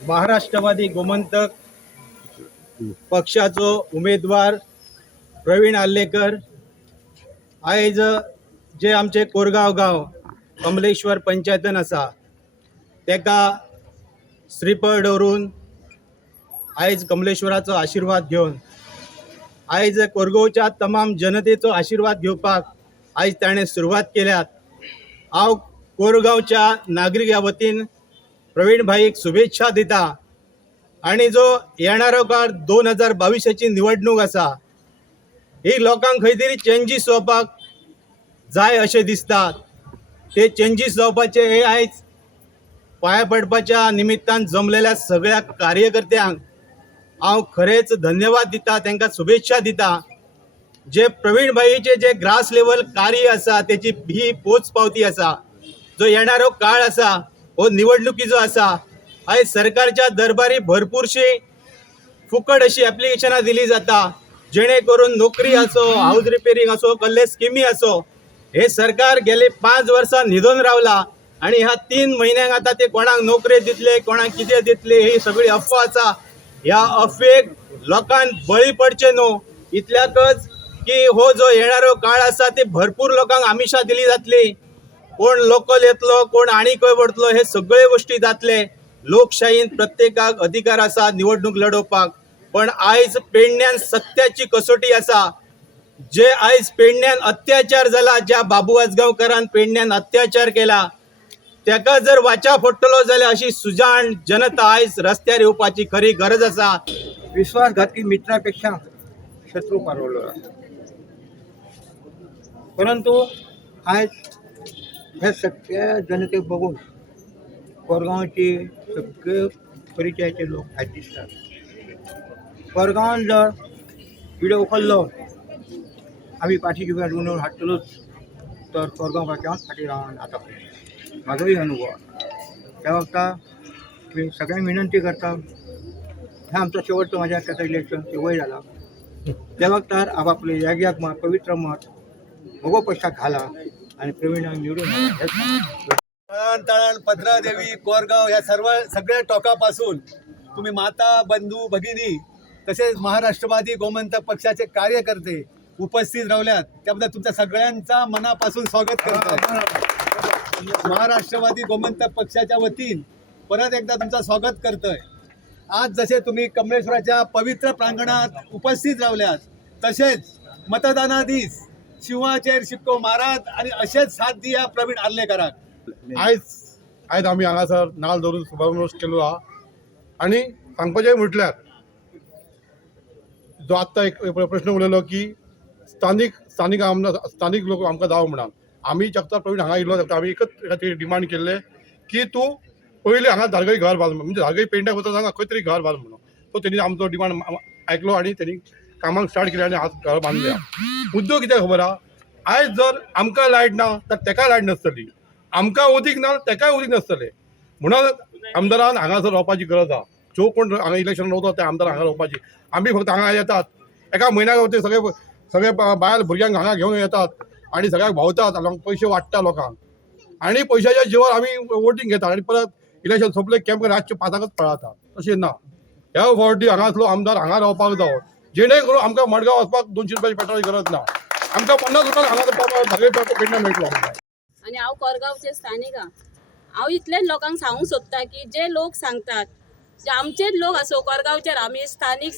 महाराष्ट्रवादी गोमंतक पक्षाचो उमेदवार प्रवीण आल्लेकर आयज जे आमचे कोरगांव गांव कमलेश्वर पंचायतन आसा तेका श्रीफळ दवरून आयज कमलेश्वराचो आशीर्वाद घेवन आयज कोरगांवच्या तमाम जनतेचो आशीर्वाद घेवपाक आयज ताणें सुरवात केल्यात। हांव कोरगांवच्या नागरिका वतीन प्रवीण भाईक शुभेच्छा दिता आणि जो येणारो काळ 2022ची निवडणूक आसा ही लोकांक खंय तरी चेंजीस जावपाक जाय अशें दिसता। ते चेंजीस जावपाचे हे आयज पांया पडपाच्या निमित्तान जमलेल्या सगळ्या कार्यकर्त्यांक हांव खरेंच धन्यवाद दिता, तांकां शुभेच्छा दिता। जे प्रवीण भाईचे जे ग्रास लेवल कार्य आसा तेची ही पोच पावती आसा। जो येणारो काळ आसा हो निवडणुकीचो आसा। आयज सरकारच्या दरबारी भरपूरशी फुकट अशी ऍप्लिकेशनां दिली जाता जेणे करून नोकरी असो, हाऊस रिपेरिंग असो, कसले स्किमी असो, हे सरकार गेले 5 वर्सां न्हिदून रावला आणि ह्या 3 म्हयन्यांक आता ते कोणाक नोकरी दितले, कोणाक कितें दितले ही सगळी अफवा आसा। ह्या अफवेक लोकांक बळी पडचे न्हू, इतल्याकच की हो जो येणारो काळ आसा ते भरपूर लोकांक आमिषां दिली जातली। कोण लोकल येतलो, कोण आनी खंय वतलो, हे सगळे गोष्टी जातले। लोकशाहीन प्रत्येकाक अधिकार आसा निवडणूक लडोवपाक, पण आयज पेडण्यान सत्याची कसोटी आसा। जे आयज पेडण्यान अत्याचार जाला, ज्या बाबू आजगांवकारान पेडण्यान अत्याचार केला, त्याका जर वाचा फोडटलो जाल्यार अशी सुजाण जनता आयज रस्त्यार येवपाची खरी गरज आसा। विश्वासघातकी मित्रापेक्षा शत्रू पारवलो, परंतु आज हे सगळ्या जनतेक बघून कोरगांवची सगळे परिचयाचे लोक आज दिसतात। कोरगांवान जर विडो उखल्लो आम्ही पाठीची वेळ उडून हाडटलोच तर कोरगांव केव्हाच फाटीं रावन आता म्हाजोय अनुभव। त्या वक्ता मी सगळ्यांक विनंती करता, हे आमचो शेवटचो माझ्या त्याचा इलेक्शन ते वय जाला, त्या वक्तार आपापले याग्याक मत पवित्र मत भोगो पक्षाक घाला आणि प्रवीणाक निवडून तळण पद्रादेवी कोरगाव या सगळ्या टोकापासून तुम्ही माता, बंधू, भगिनी तसेच महाराष्ट्रवादी गोमंतक पक्षाचे कार्यकर्ते उपस्थित राहिल्यात त्याबद्दल तुमच्या सगळ्यांचा मनापासून स्वागत करतोय। महाराष्ट्रवादी गोमंतक पक्षाच्या वतीन परत एकदा तुमचं स्वागत करतोय। आज जसे तुम्ही कमलेश्वराच्या पवित्र प्रांगणात उपस्थित राहिल्यात तसेच मतदानादीस शिवाचेर शिक्को मारात आणि असेच साथ दिया प्रवीण आल्लेकराक। आयज आमी हांगासर नाल धरून शुभारंभ केलो आहा आणि सांगपाचें म्हटल्यार जो आत्ता एक प्रश्न उलयलो की स्थानिक आमदार स्थानिक लोक आमकां जावं म्हणून आमी जगता प्रवीण हांगा येयलो तेन्ना आमी एकच डिमांड केल्ले की तूं पयलीं हांगा धारगळी घर बांद, म्हणजे धारगळी पेंड्याक वता हांगा खंय तरी घर बांद म्हणून। सो तेणी आमचो डिमांड आयकलो आणि तेणी कामाक स्टार्ट केलें आनी आज घर बांदल्या। मुद्दो कितें खबर आहा, आयज जर आमकां लायट ना तर तेका लायट नासतली, आमकां उदीक ना तेकाय उदीक नासतलें। म्हणून आमदारान हांगासर रावपाची गरज आहा। जो कोण हांगा इलेक्शन रावता त्या आमदार हांगा रावपाची। आमी फक्त हांगा येतात एका म्हयन्याक सगळे बायल भुरग्यांक हांगा घेवन येतात आणि सगळ्यांक भोंवतात, पयशे वाडटा लोकांक आणि पयशाच्या जीवार आमी वोटींग घेतात आणि परत इलेक्शन सोंपलें कॅम्प रातचे 5क पळतात। तशें ना, ह्या फावटी हांगासलो आमदार हांगा रावपाक जावो जेणे करून आमकां मडगांव वचपाक 200 रुपयाची पेट्रोलाची गरज ना, आमकां 50 रुपयान हांगा धारगळी पेंडा मेळटलो। आणि हांव कोरगांवचे स्थानिक हांव इतलेच लोकांक सांगूंक सोदता की जे लोक सांगतात जे आमचेच लोक असो कोरगांवचे आमी स्थानिक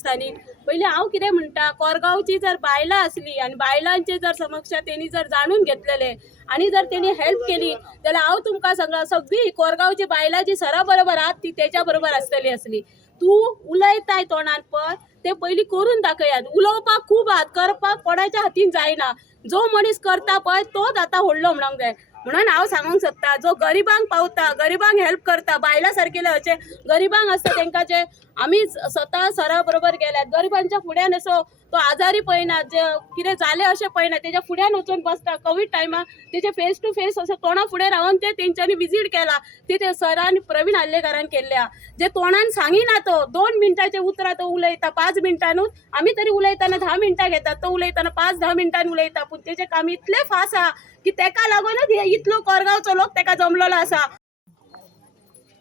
पयलीं हांव कितें म्हणटा, कोरगांवची जर बायलां असली आणि बायलांचे जर समक्षा तेणी जर जाणून घेतलेले आणि जर तेणी हेल्प केली जाल्यार हांव तुमकां सांगला सगळी कोरगांवची बायलां जी सरा बरोबर आहात ती तेच्या बरोबर असली। तूं उलयताय तोंडान पळय ते पयलीं करून दाखयात। उलोवपाक खूब आहात, करपाक कोणाच्या हातीन जायना। जो मनीस करता पळय तोच आतां व्हडलो म्हणूंक जाय। म्हणून हांव सांगूंक सोदता, जो गरिबांक पावता, गरिबांक हेल्प करता, बायलां सारकेले अशे गरिबांक आसता तांकां जे आमी स्वता सरा बरोबर गेल्यात गरिबांच्या फुड्यान असो तो आजारी पळयना, जे कितें जालें अशें पळयना, तेज्या फुड्यान वचून बसता. कोवीड टायमार तेजे फेस टू फेस असं तोंडा फुडें रावन ते तेंच्यांनी विजीट केला. ते सरान प्रवीण आल्लेकरान केल्ल्या, जे तोंडान सांगिना तो 2 मिनटाचे उतरां तो उलयता 5 मिनटांनूच. आमी तरी उलयताना 10 मिनटां घेतात, तो उलयताना 5-10 मिनटांनी उलयता. पूण तेजें काम इतलें फास्ट आहा की तेका लागूनच हे इतलो कोरगांवचो लोक तेका जमलेलो आसा.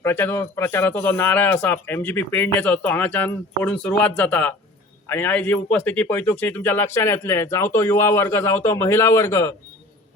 प्रचाराचो जो नारळ आसा MGP पेडणेचो, तो हांगाच्यान पडून सुरवात जाता. आणि आयज ही उपस्थिती पळयतुक्षी तुमच्या लक्षात येतलें, जावं तो युवा वर्ग, जावं तो महिला वर्ग,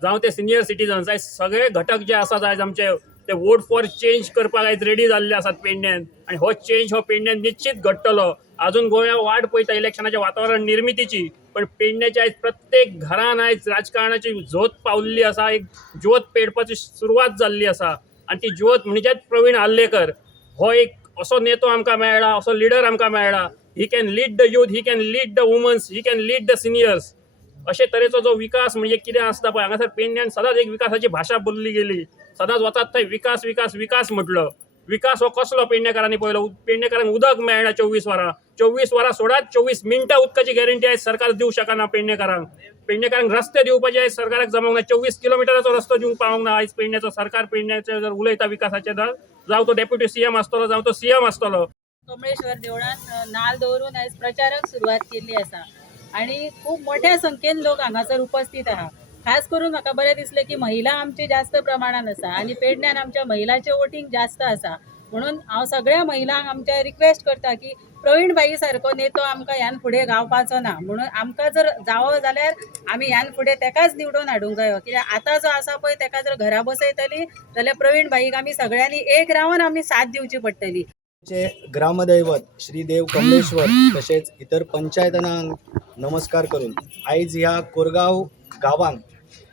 जावं ते सिनियर सिटीजन्स, आयज सगळे घटक जे आसात आयज आमचे ते वोट फॉर चेंज करपाक आयज रेडी जाल्ले आसात पेडण्यान. आणि हो चेंज हो पेडण्यान निश्चित घडटलो. अजून गोंया वाट पळयता इलेक्शनाचें वातावरण निर्मितीची, पण पेडण्याच्या आयज प्रत्येक घरान आयज राजकारणाची झोत पावल्ली आसा, एक ज्योत पेटपाची सुरवात जाल्ली आसा. आणि ती ज्योत म्हणजेच प्रवीण आल्लेकर. हो एक असो नेतो आमकां मेळ्ळा, असो लिडर आमकां मेळ्ळा. He can lead the youth, he can lead the womens, he can lead the seniors. अशे तरेचो जो विकास म्हणजे कितें आसता पळय, हांगासर पेडण्यान सदांच एक विकासाची भाशा बोलली गेली. सदांच वतात थंय विकास विकास विकास म्हटलो. विकास हो कसलो पेडणेकारांनी पळयलो. पेडणेकारांक उदक मेळना 24 वरां. 24 वरां सोडात, 24 मिनटां उदकाची गॅरंटी आयज सरकार दिवंक शकना पेडणेकारांक. पेडणेकारांक रस्ते दिवपाचे आयज सरकाराक जमोंक ना. 24 किलोमिटराचो रस्तो दिवंक पावोंक ना आयज पेडण्याचो सरकार. पेडण्याचे जर उलयता विकासाचे जावं तो डेप्युटी CM आसतलो, जावं तो CM आसतलो. कमळेश्वर देवळान नाल दवरून आयज प्रचाराक सुरवात केल्ली आसा आणि खूप मोठ्या संख्येन लोक हांगासर उपस्थित आहा. खास करून म्हाका बरें दिसलें की महिला आमची जास्त प्रमाणात आसा आणि पेडण्यान आमच्या महिलांचें वोटींग जास्त आसा. म्हणून हांव सगळ्या महिलांक आमच्या रिक्वेस्ट करता की प्रवीण बाई सारको नेतो आमकां ह्यान फुडें गावपाचो ना. म्हणून आमकां जर जावो जाल्यार आमी ह्यान फुडें तेकाच निवडून हाडूंक जायो. कित्याक आतां जो आसा पळय तेका जर घरा बसयतली जाल्यार प्रवीण बाईक आमी सगळ्यांनी एक रावन आमी साथ दिवची पडटली. चे ग्रामदैवत श्री देव कमलेश्वर तसेच इतर पंचायतांक नमस्कार करून आयज ह्या कोरगांव गांवांत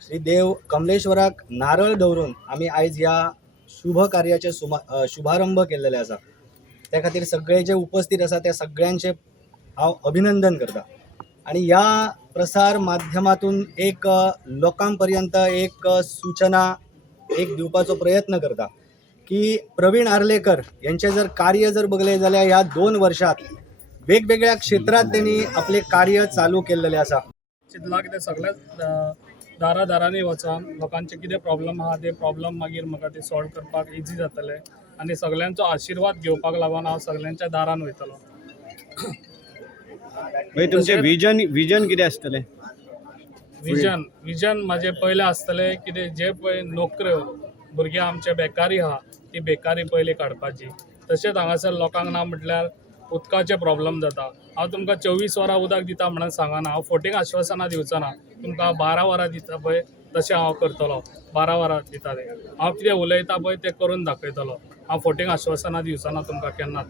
श्री देव कमलेश्वराक नारळ दवरून आमी आयज ह्या शुभ कार्याचे शुभारंभ केलेले आसा. त्या खातीर सगळे जे उपस्थित आसा त्या सगळ्यांचे हांव अभिनंदन करता. आणि ह्या प्रसार माध्यमातून एक लोकां पर्यंत एक सूचना एक दिवपाचो प्रयत्न करता की प्रवीण आर्लेकर यांचे जर कार्य जर बघले जाल्यार ह्या 2 वर्षात वेगवेगळ्या क्षेत्रात त्यांनी आपले कार्य चालू केलेले आसा. चिंतला कितें सगळ्या दारादारांनी वचून लोकांचे कितें प्रॉब्लम आहा ते प्रॉब्लम मागीर म्हाका ते सॉल्व करपाक इजी जातले. आनी सगळ्यांचो आशिर्वाद घेवपाक लागून हांव सगळ्यांच्या दारान वयतलो. तुमचे विजन कितें आसतलें? विजन म्हाजें पयलें आसतलें कितें जे पळय नोकऱ्यो भुरग्यां आमचे बेकारी आहा ती बेकारी पयली काडपाची. तशेंच हांगासर लोकांक ना म्हटल्यार उदकाचे प्रॉब्लम जाता. हांव तुमकां 24 वरां उदक दिता म्हणून सांगना. हांव फोटींग आश्वासनां दिवचो ना. तुमकां 12 वरां दिता पळय तशें हांव करतलो. 12 वरां दिता ते हांव कितें उलयता पळय तें करून दाखयतलो. हांव फोटींग आश्वासनां दिवचो ना तुमकां केन्नाच.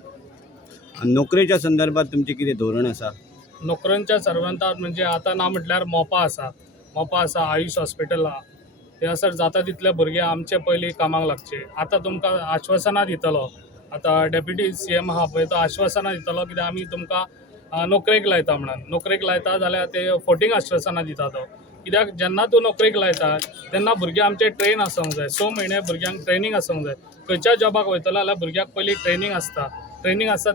नोकरेच्या संदर्भात तुमचे कितें धोरण आसा? नोकऱ्यांच्या सर्वंटात म्हणजे आतां ना म्हटल्यार मोपा आसा आयुष हॉस्पिटल आहा. थंयसर जाता तितले भुरगे आमचे पयलीं कामाक लागचे. आतां तुमकां आश्वासनां दितलो. आतां डेप्युटी CM आहा पळय तो आश्वासनां दितलो कित्याक आमी तुमकां नोकरेक लायता म्हणून. नोकरेक लायता जाल्यार ते फोटींग आश्वासनां दिता तो. कित्याक जेन्ना तूं नोकरेक लायता तेन्ना भुरगे आमचे ट्रेन आसूंक जाय. 6 म्हयने भुरग्यांक ट्रेनींग आसूंक जाय. खंयच्या जॉबाक वयतलो जाल्यार भुरग्याक पयलीं ट्रेनींग आसता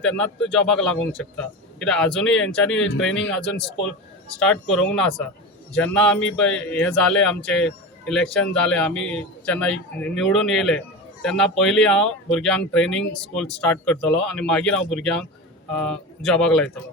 तेन्नाच तूं जॉबाक लागूंक शकता. कित्याक आजुनूय हेंच्यांनी ट्रेनींग आजून स्कूल स्टार्ट करूंक ना आसा. जेन्ना आमी पळय हें जालें आमचें इलेक्शन जालें आमी जेन्ना निवडून येयले तेन्ना पयलीं हांव भुरग्यांक ट्रेनींग स्कूल स्टार्ट करतलो आनी मागीर हांव भुरग्यांक जॉबाक लायतलो.